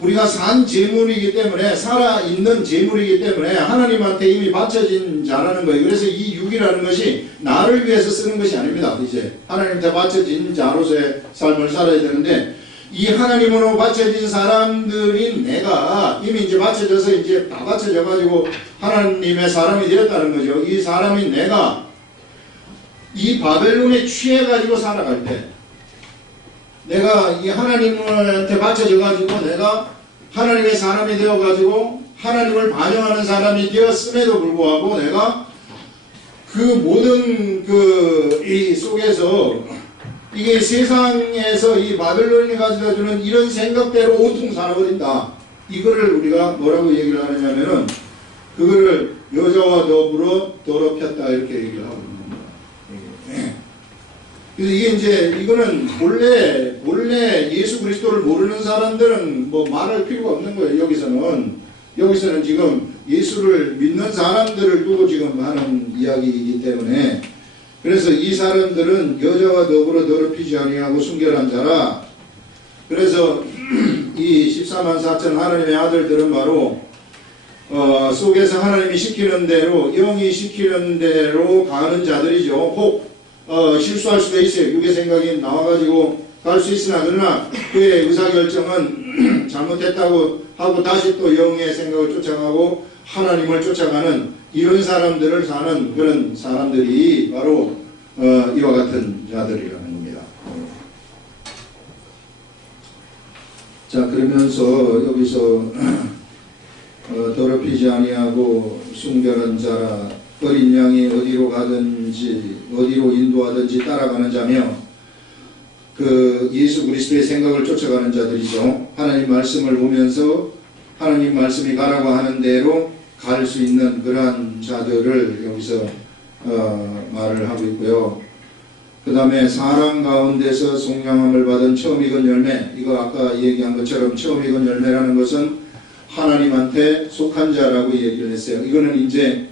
우리가 산 제물이기 때문에, 살아있는 제물이기 때문에 하나님한테 이미 바쳐진 자라는 거예요. 그래서 이 육이라는 것이 나를 위해서 쓰는 것이 아닙니다. 이제 하나님한테 바쳐진 자로서의 삶을 살아야 되는데, 이 하나님으로 바쳐진 사람들인 내가 이미 이제 바쳐져서 이제 다 바쳐져 가지고 하나님의 사람이 되었다는 거죠. 이 사람인 내가 이 바벨론에 취해 가지고 살아갈 때, 내가 이 하나님한테 바쳐져 가지고 내가 하나님의 사람이 되어 가지고 하나님을 반영하는 사람이 되었음에도 불구하고 내가 그 모든 이 속에서 이게 세상에서 이 바벨론이 가져다주는 이런 생각대로 온통 살아버린다. 이거를 우리가 뭐라고 얘기를 하느냐면은 그거를 여자와 더불어 더럽혔다, 이렇게 얘기를 하고 있는 겁니다. 그래서 이게 이제 이거는 본래 예수 그리스도를 모르는 사람들은 뭐 말할 필요가 없는 거예요. 여기서는 지금 예수를 믿는 사람들을 두고 지금 하는 이야기이기 때문에, 그래서 이 사람들은 여자와 더불어 더럽히지 아니하고 순결한 자라. 그래서 이 14만 4천 하나님의 아들들은 바로 속에서 하나님이 시키는 대로, 영이 시키는 대로 가는 자들이죠. 혹 실수할 수도 있어요. 육의 생각이 나와가지고 갈 수 있으나, 그러나 그의 의사결정은 잘못했다고 하고 다시 또 영의 생각을 쫓아가고 하나님을 쫓아가는 이런 사람들을 사는 그런 사람들이 바로 이와 같은 자들이라는 겁니다. 자, 그러면서 여기서 더럽히지 아니하고 순결한 자라, 어린 양이 어디로 가든지 어디로 인도하든지 따라가는 자며, 그 예수 그리스도의 생각을 쫓아가는 자들이죠. 하나님 말씀을 보면서 하나님 말씀이 가라고 하는 대로 갈 수 있는 그러한 자들을 여기서 말을 하고 있고요. 그 다음에 사랑 가운데서 속량함을 받은 처음 익은 열매, 이거 아까 얘기한 것처럼 처음 익은 열매라는 것은 하나님한테 속한 자라고 얘기를 했어요. 이거는 이제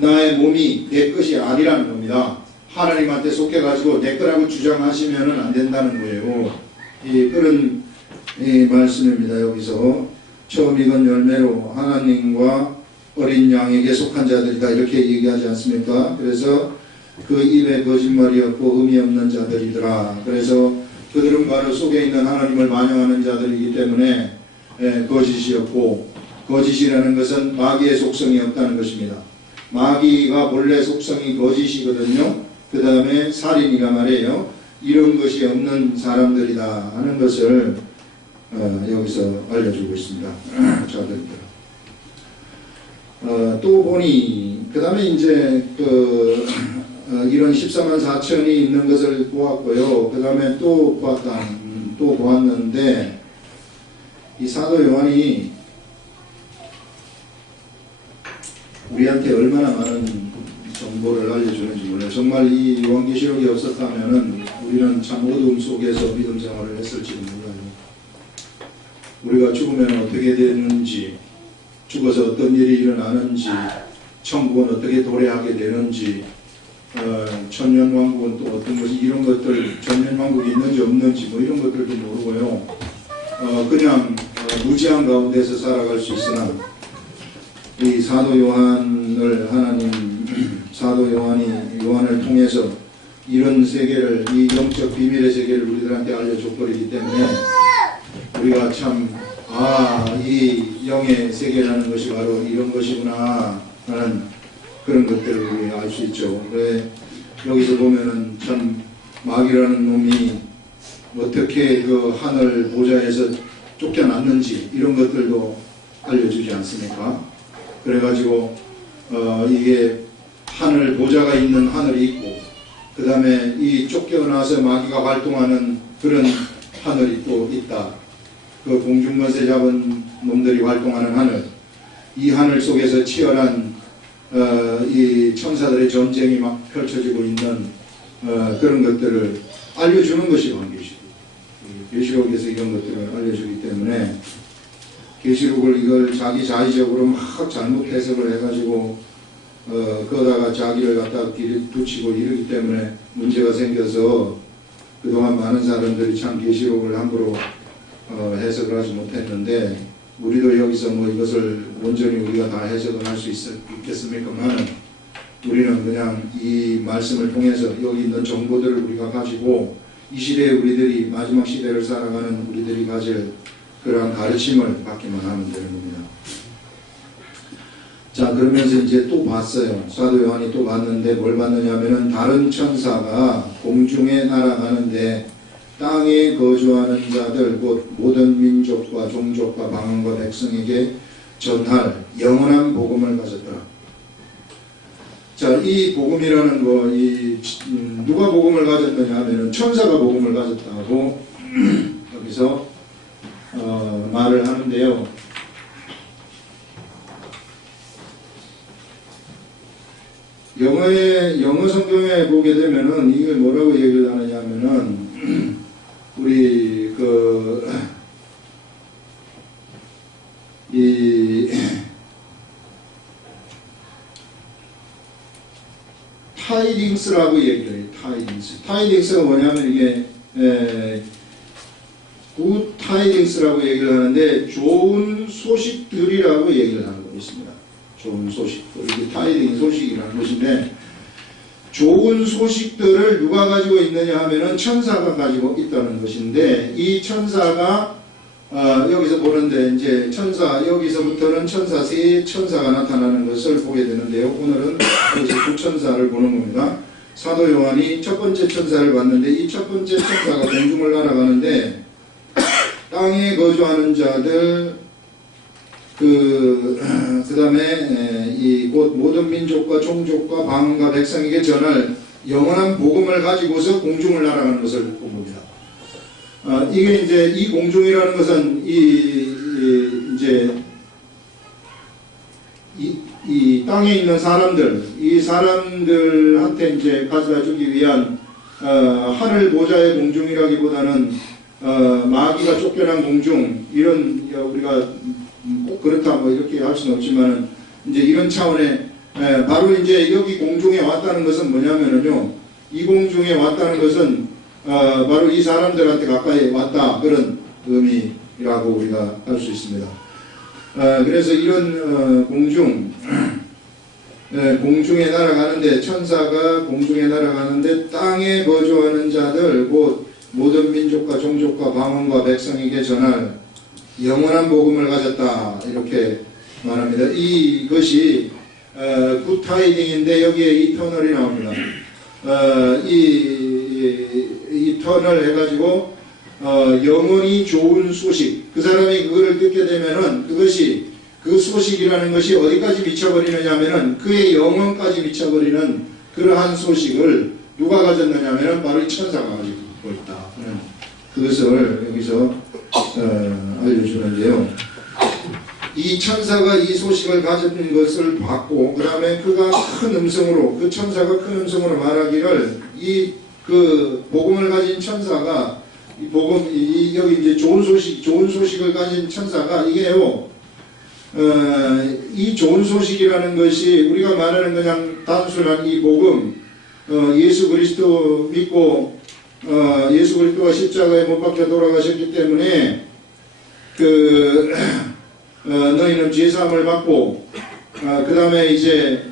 나의 몸이 내 것이 아니라는 겁니다. 하나님한테 속해가지고 내 거라고 주장하시면 안 된다는 거예요. 그런 말씀입니다. 여기서 처음 익은 열매로 하나님과 어린 양에게 속한 자들이다, 이렇게 얘기하지 않습니까? 그래서 그 입에 거짓말이 없고 의미 없는 자들이더라. 그래서 그들은 바로 속에 있는 하나님을 반영하는 자들이기 때문에 거짓이 없고, 거짓이라는 것은 마귀의 속성이 없다는 것입니다. 마귀가 본래 속성이 거짓이거든요. 그 다음에 살인이라 말이에요. 이런 것이 없는 사람들이다 하는 것을 여기서 알려주고 있습니다. 자들들. 또 보니, 그 다음에 이제 이런 14만 4천이 있는 것을 보았고요. 그 다음에 또 보았는데, 이 사도 요한이 우리한테 얼마나 많은 정보를 알려주는지 몰라요. 정말 이 요한계시록이 없었다면은 우리는 참 어두움 속에서 믿음 생활을 했을지도 몰라요. 우리가 죽으면 어떻게 되는지, 죽어서 어떤 일이 일어나는지, 천국은 어떻게 도래하게 되는지, 천년왕국은 또 어떤 것이, 이런 것들, 천년왕국이 있는지 없는지 뭐 이런 것들도 모르고요. 그냥 무지한 가운데서 살아갈 수 있으나, 이 사도 요한을 사도 요한을 통해서 이런 세계를, 이 영적 비밀의 세계를 우리들한테 알려줘버리기 때문에 우리가 참, 이 영의 세계라는 것이 바로 이런 것이구나 하는 그런 것들을 우리 알 수 있죠. 그래, 여기서 보면은 참 마귀라는 놈이 어떻게 그 하늘 보좌에서 쫓겨났는지 이런 것들도 알려주지 않습니까? 그래가지고 이게 하늘 보좌가 있는 하늘이 있고, 그 다음에 이 쫓겨나서 마귀가 활동하는 그런 하늘이 또 있다. 그 공중권세 잡은 놈들이 활동하는 하늘, 이 하늘 속에서 치열한 이 천사들의 전쟁이 막 펼쳐지고 있는 그런 것들을 알려주는 것이 계시록. 계시록에서 이런 것들을 알려주기 때문에 계시록을 이걸 자기 자의적으로 막 잘못 해석을 해가지고 거다가 자기를 갖다 길에 붙이고 이러기 때문에 문제가 생겨서 그동안 많은 사람들이 참 계시록을 함부로 해석을 하지 못했는데, 우리도 여기서 뭐 이것을 온전히 우리가 다 해석을 할 수 있겠습니까만, 우리는 그냥 이 말씀을 통해서 여기 있는 정보들을 우리가 가지고 이 시대에 우리들이, 마지막 시대를 살아가는 우리들이 가질 그러한 가르침을 받기만 하면 되는 겁니다. 자, 그러면서 이제 또 봤어요. 사도 요한이 또 봤는데 뭘 봤느냐 하면은, 다른 천사가 공중에 날아가는데 땅에 거주하는 자들 곧 모든 민족과 종족과 방언과 백성에게 전할 영원한 복음을 가졌더라. 자, 이 복음이라는 거, 누가 복음을 가졌느냐 하면은 천사가 복음을 가졌다고 여기서 말을 하는데요. 영어 성경에 보게 되면은 이걸 뭐라고 얘기를 하느냐 하면은, 우리 타이딩스라고 얘기를 해요. 타이딩스가 뭐냐면 이게 굿 타이딩스라고 얘기를 하는데 좋은 소식들이라고 얘기를 하는 거 있습니다. 좋은 소식들. 이게 타이딩 소식이라는 것인데 좋은 소식들을 누가 가지고 있느냐 하면은 천사가 가지고 있다는 것인데 이 천사가 여기서 보는데 이제 여기서부터는 세 천사가 나타나는 것을 보게 되는데요. 오늘은 두 천사를 보는 겁니다. 사도 요한이 첫 번째 천사를 봤는데 이 첫 번째 천사가 공중을 날아가는데 땅에 거주하는 자들 그 다음에 이 곧 모든 민족과 종족과 방언과 백성에게 전할 영원한 복음을 가지고서 공중을 날아가는 것을 봅니다. 이게 이제 이 공중이라는 것은 이 땅에 있는 사람들, 이 사람들한테 이제 가져다 주기 위한 하늘 보좌의 공중이라기보다는 마귀가 쫓겨난 공중, 이런 우리가 꼭 그렇다 뭐 이렇게 할 수는 없지만은 이제 이런 차원의 바로 이제 여기 공중에 왔다는 것은 뭐냐면은요, 이 공중에 왔다는 것은 바로 이 사람들한테 가까이 왔다, 그런 의미라고 우리가 할 수 있습니다. 그래서 이런 공중에 날아가는데, 천사가 공중에 날아가는데 땅에 거주하는 자들 곧 모든 민족과 종족과 방언과 백성에게 전할 영원한 복음을 가졌다, 이렇게 말합니다. 이것이 굿타이딩인데 여기에 이터널이 나옵니다. 이터널 해가지고 영원히 좋은 소식, 그 사람이 그거를 듣게 되면은 그것이, 그 소식이라는 것이 어디까지 미쳐버리느냐 하면은 그의 영혼까지 미쳐버리는 그러한 소식을 누가 가졌느냐 하면은 바로 이 천사가 가지고 있다. 그것을 여기서 알려주는데요. 이 천사가 이 소식을 가진 것을 봤고, 그 다음에 그가 큰 음성으로, 그 천사가 큰 음성으로 말하기를, 그 복음을 가진 천사가, 여기 이제 좋은 소식을 가진 천사가, 이게요, 이 좋은 소식이라는 것이 우리가 말하는 그냥 단순한 이 복음, 예수 그리스도 믿고, 예수 그리스도가 십자가에 못 박혀 돌아가셨기 때문에, 너희는 죄사함을 받고, 그 다음에 이제,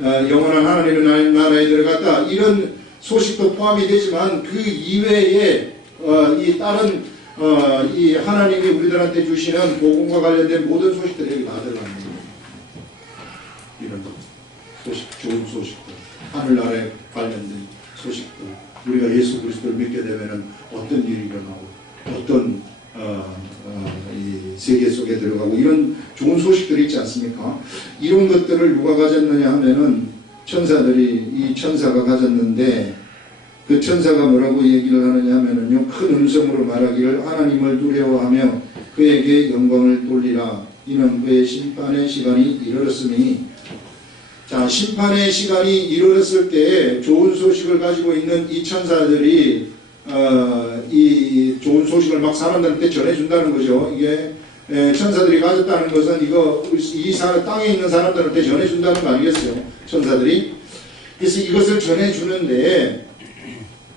영원한 하나님의 나라에 들어갔다, 이런 소식도 포함이 되지만, 그 이외에, 이 다른, 이 하나님이 우리들한테 주시는 복음과 관련된 모든 소식들이 여기 다 들어가는 겁니다. 이런 소식, 좋은 소식들, 하늘나라에 관련된 소식들, 우리가 예수 그리스도를 믿게 되면은 어떤 일이 일어나고, 어떤, 이 세계 속에 들어가고, 이런 좋은 소식들이 있지 않습니까? 이런 것들을 누가 가졌느냐 하면은 이 천사가 가졌는데, 그 천사가 뭐라고 얘기를 하느냐 하면은요, 큰 음성으로 말하기를 하나님을 두려워하며 그에게 영광을 돌리라. 이는 그의 심판의 시간이 이르렀으니, 자, 심판의 시간이 이르렀을 때에 좋은 소식을 가지고 있는 이 천사들이 이 좋은 소식을 막 사람들한테 전해준다는 거죠. 이게 천사들이 가졌다는 것은 땅에 있는 사람들한테 전해준다는 거 아니겠어요? 천사들이. 그래서 이것을 전해주는데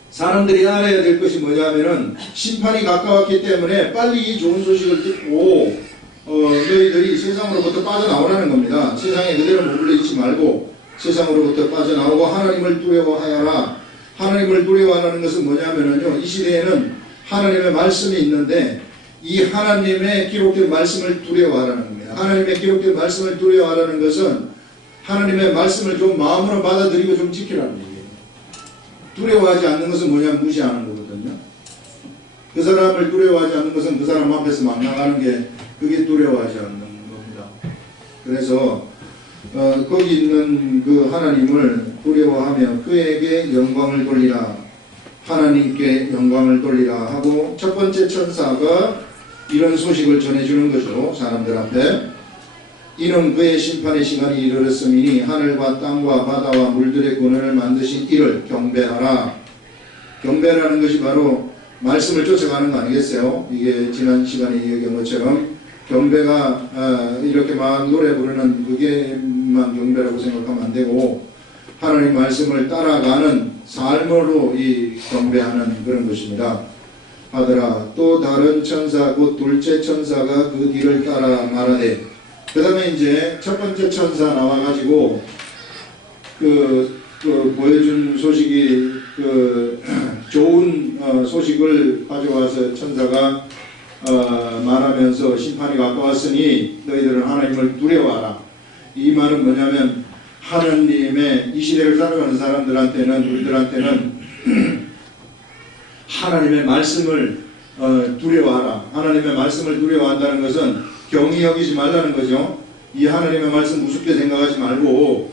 사람들이 알아야 될 것이 뭐냐면은 심판이 가까웠기 때문에 빨리 이 좋은 소식을 듣고 너희들이 세상으로부터 빠져나오라는 겁니다. 세상에 그대로 머물러 있지 말고 세상으로부터 빠져나오고 하나님을 두려워하여라. 하나님을 두려워하는 것은 뭐냐면은요, 이 시대에는 하나님의 말씀이 있는데 이 하나님의 기록된 말씀을 두려워하라는 겁니다. 하나님의 기록된 말씀을 두려워하라는 것은 하나님의 말씀을 좀 마음으로 받아들이고 좀 지키라는 얘기예요. 두려워하지 않는 것은 뭐냐면 무시하는 거거든요. 그 사람을 두려워하지 않는 것은 그 사람 앞에서 막 나가는 게, 그게 두려워하지 않는 겁니다. 그래서 거기 있는 그 하나님을 두려워하며 그에게 영광을 돌리라, 하나님께 영광을 돌리라 하고, 첫 번째 천사가 이런 소식을 전해주는 거죠. 사람들 앞에. 이는 그의 심판의 시간이 이르렀으니 하늘과 땅과 바다와 물들의 근원을 만드신 이를 경배하라. 경배라는 것이 바로 말씀을 쫓아가는 거 아니겠어요? 이게 지난 시간에 얘기한 것처럼 경배가 이렇게 막 노래 부르는 그게만 경배라고 생각하면 안 되고, 하나님 말씀을 따라가는 삶으로 이 경배하는 그런 것입니다. 하더라 또 다른 천사 곧 둘째 천사가 그 뒤를 따라 말하되, 그 다음에 이제 첫 번째 천사 나와가지고 보여준 소식이 좋은 소식을 가져와서 천사가 말하면서 심판이 가까웠으니 너희들은 하나님을 두려워하라. 이 말은 뭐냐면 하나님의 이 시대를 살아가는 사람들한테는, 우리들한테는 하나님의 말씀을 두려워하라. 하나님의 말씀을 두려워한다는 것은 경히 여기지 말라는 거죠. 이 하나님의 말씀 우습게 생각하지 말고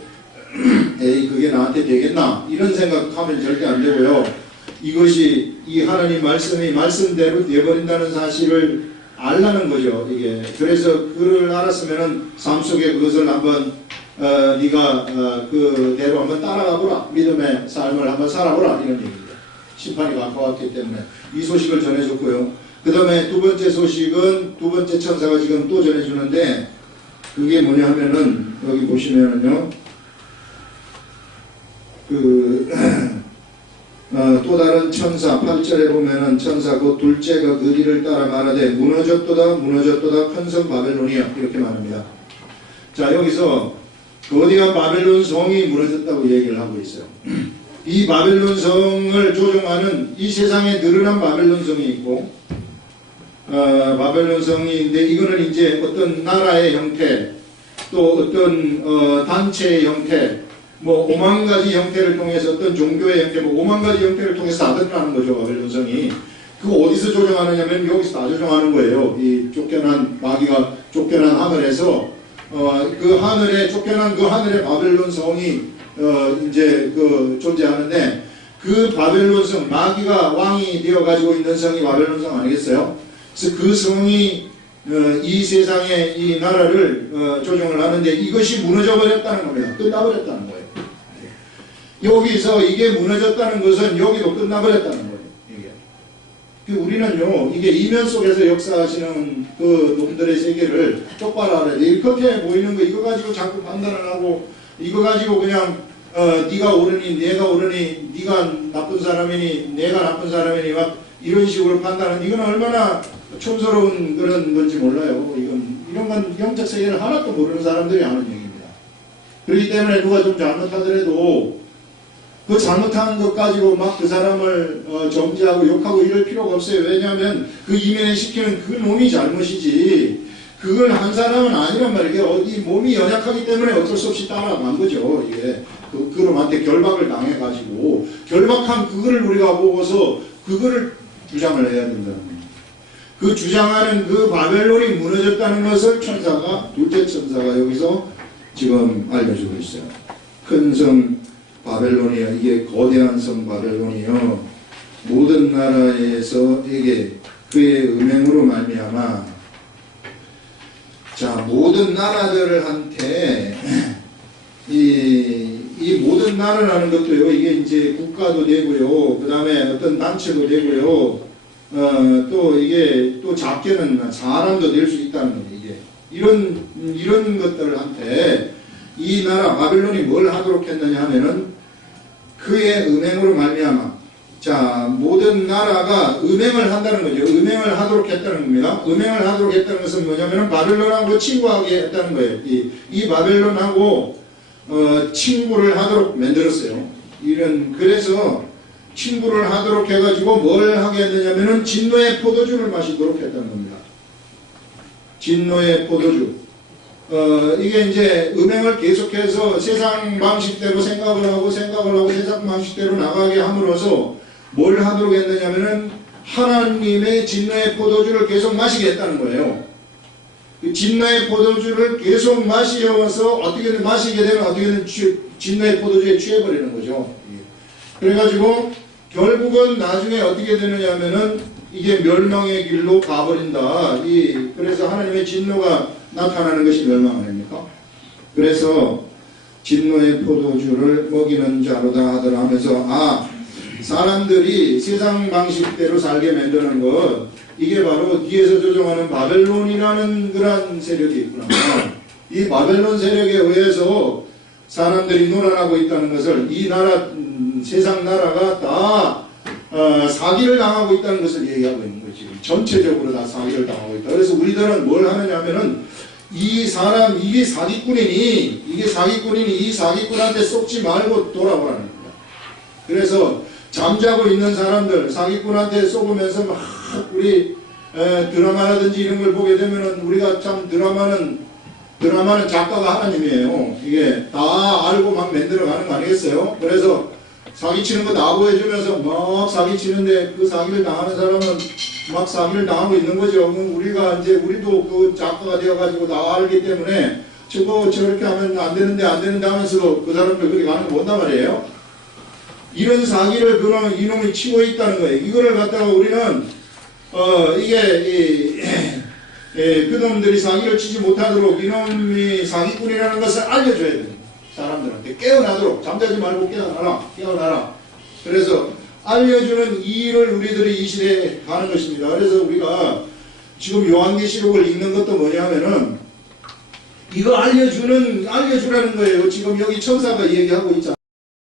에이 그게 나한테 되겠나 이런 생각하면 절대 안 되고요. 이것이 이 하나님 말씀이 말씀대로 되어버린다는 사실을 알라는 거죠. 이게 그래서 그를 알았으면은 삶 속에 그것을 한번 네가 그대로 한번 따라가보라. 믿음의 삶을 한번 살아보라 이런 얘기입니다. 심판이 가까웠기 때문에 이 소식을 전해줬고요. 그 다음에 두 번째 소식은 두 번째 천사가 지금 또 전해주는데, 그게 뭐냐 하면은 여기 보시면은요 또 다른 천사 8절에 보면은 천사 곧 둘째가 그 뒤를 따라 말하되 무너졌도다 무너졌도다 큰 성 바벨론이야 이렇게 말합니다. 자, 여기서 거대한 바벨론 성이 무너졌다고 얘기를 하고 있어요. 이 바벨론 성을 조종하는 이 세상에 늘어난 바벨론 성이 있고, 바벨론 성인데 이거는 이제 어떤 나라의 형태, 또 어떤 단체의 형태, 뭐 5만 가지 형태를 통해서 어떤 종교의 형태, 뭐 5만 가지 형태를 통해서 다 드러나는 거죠. 바벨론 성이. 그거 어디서 조정하느냐면 여기서 다 조정하는 거예요. 이 쫓겨난 마귀가 쫓겨난 하늘에서 그 하늘에 쫓겨난 그 하늘의 바벨론 성이 이제 존재하는데, 그 바벨론 성, 마귀가 왕이 되어 가지고 있는 성이 바벨론 성 아니겠어요? 그래서 그 성이 이 세상의 이 나라를 조정을 하는데 이것이 무너져 버렸다는 겁니다. 끝나버렸다는 거예요. 여기서 이게 무너졌다는 것은 여기도 끝나버렸다는 거예요. 이게. 우리는요, 이게 이면 속에서 역사하시는 그 놈들의 세계를 똑바로 알아야 돼. 이렇게 보이는 거 이거 가지고 자꾸 판단을 하고, 이거 가지고 그냥 네가 옳으니 내가 옳으니 네가 나쁜 사람이니 내가 나쁜 사람이니 막 이런 식으로 판단은, 이건 얼마나 촌스러운 그런 건지 몰라요. 이런 건 영적 세계를 하나도 모르는 사람들이 하는 얘기입니다. 그렇기 때문에 누가 좀 잘못하더라도 그 잘못한 것 가지고 막 그 사람을 정죄하고 욕하고 이럴 필요가 없어요. 왜냐하면 그 이면에 시키는 그 놈이 잘못이지 그걸 한 사람은 아니란 말이에요. 어디 몸이 연약하기 때문에 어쩔 수 없이 따라간 거죠. 이게 그 놈한테 결박을 당해가지고 결박한 그거를 우리가 보고서 그거를 주장을 해야 된다는 거예요. 그 주장하는 그 바벨론이 무너졌다는 것을 천사가, 둘째 천사가 여기서 지금 알려주고 있어요. 큰 성 바벨론이요, 이게 거대한 성 바벨론이요, 모든 나라에서 이게 그의 음행으로 말미암아, 자, 모든 나라들한테 이 모든 나라라는 것도요, 이게 이제 국가도 되고요, 그 다음에 어떤 단체도 되고요, 또 이게 또 작게는 사람도 될 수 있다는 거예요. 이게 이런 것들한테 이 나라 바벨론이 뭘 하도록 했느냐 하면은 그의 음행으로 말미암아, 자, 모든 나라가 음행을 한다는 거죠. 음행을 하도록 했다는 겁니다. 음행을 하도록 했다는 것은 뭐냐면은 바벨론하고 친구하게 했다는 거예요. 이 바벨론하고 친구를 하도록 만들었어요. 그래서 친구를 하도록 해가지고 뭘 하게 했느냐면은 진노의 포도주를 마시도록 했다는 겁니다. 진노의 포도주. 이게 이제 음행을 계속해서 세상 방식대로 생각을 하고 세상 방식대로 나가게 함으로써 뭘 하도록 했느냐면은 하나님의 진노의 포도주를 계속 마시게 했다는 거예요. 그 진노의 포도주를 계속 마시어서 어떻게든 마시게 되면 어떻게든 진노의 포도주에 취해버리는 거죠. 그래가지고 결국은 나중에 어떻게 되느냐 하면은 이게 멸망의 길로 가버린다. 그래서 하나님의 진노가 나타나는 것이 멸망 아닙니까? 그래서 진노의 포도주를 먹이는 자로다 하더라 하면서, 사람들이 세상 방식대로 살게 만드는 것, 이게 바로 뒤에서 조종하는 바벨론이라는 그런 세력이 있구나. 이 바벨론 세력에 의해서 사람들이 논란하고 있다는 것을 이 나라 세상 나라가 다 사기를 당하고 있다는 것을 얘기하고 있는 거예요. 지금 전체적으로 다 사기를 당하고 있다. 그래서 우리들은 뭘 하느냐면은 이 사람 이게 사기꾼이니 이 사기꾼한테 속지 말고 돌아오라는 거예요. 그래서 잠자고 있는 사람들 사기꾼한테 속으면서 막 우리 드라마라든지 이런 걸 보게 되면은 우리가 참 드라마는 작가가 하나님이에요. 이게 다 알고 막 만들어가는 거 아니겠어요? 그래서 사기치는 거 다 보여주면서 막 사기치는데 그 사기를 당하는 사람은 막 사기를 당하고 있는 거죠. 우리가 이제 우리도 그 작가가 되어가지고 다 알기 때문에 저거 저렇게 하면 안 되는데 하면서도 그 사람들 그렇게 가는 거 본단 말이에요. 이런 사기를 이놈이 치고 있다는 거예요. 이거를 갖다가 우리는 그놈들이 사기를 치지 못하도록 이놈이 사기꾼이라는 것을 알려줘야 됩니다. 사람들한테 깨어나도록 잠자지 말고 깨어나라. 그래서 알려주는 일을 우리들이 이 시대에 하는 것입니다. 그래서 우리가 지금 요한계시록을 읽는 것도 뭐냐면은 이거 알려주라는 거예요. 지금 여기 천사가 얘기하고 있잖아요.